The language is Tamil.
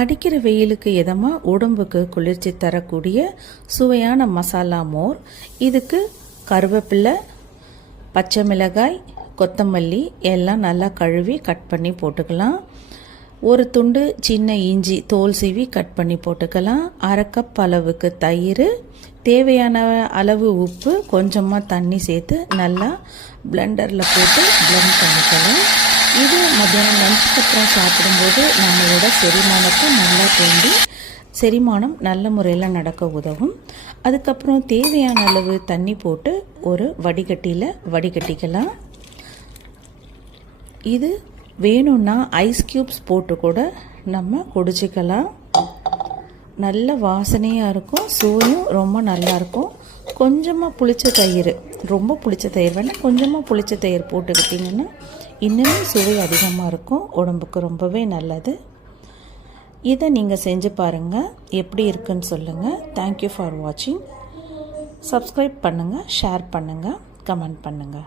அடிக்கிற வெயிலுக்கு இதமாக உடம்புக்கு குளிர்ச்சி தரக்கூடிய சுவையான மசாலா மோர். இதுக்கு கருவேப்பிலை பச்சை மிளகாய் கொத்தமல்லி எல்லாம் நல்லா கழுவி கட் பண்ணி போட்டுக்கலாம். ஒரு துண்டு சின்ன இஞ்சி தோல் சீவி கட் பண்ணி போட்டுக்கலாம். அரை கப் அளவுக்கு தயிர் தேவையான அளவு உப்பு கொஞ்சமாக தண்ணி சேர்த்து நல்லா பிளெண்டரில் போட்டு பிளெண்ட் பண்ணிக்கலாம். இது மத்தியானம் லஞ்சுக்கு அப்புறம் சாப்பிடும்போது நம்மளோட செரிமானத்தை நல்லா தூண்டி செரிமானம் நல்ல முறையில் நடக்க உதவும். அதுக்கப்புறம் தேவையான அளவு தண்ணி போட்டு ஒரு வடிகட்டியில் வடிகட்டிக்கலாம். இது வேணும்னா ஐஸ் க்யூப்ஸ் போட்டு கூட நம்ம குடிச்சிக்கலாம். நல்ல வாசனையாக இருக்கும் சுவையும் ரொம்ப நல்லாயிருக்கும் கொஞ்சமாக புளிச்ச தயிர் ரொம்ப புளிச்ச தயிர் வேணால் கொஞ்சமாக புளிச்ச தயிர் போட்டுக்கிட்டிங்கன்னா இன்னுமே சுவை அதிகமாக இருக்கும். உடம்புக்கு ரொம்பவே நல்லது. இதை நீங்கள் செஞ்சு பாருங்கள் எப்படி இருக்குன்னு சொல்லுங்கள் தேங்க்யூ ஃபார் வாட்சிங் சப்ஸ்கிரைப் பண்ணுங்கள் ஷேர் பண்ணுங்கள் கமெண்ட் பண்ணுங்கள்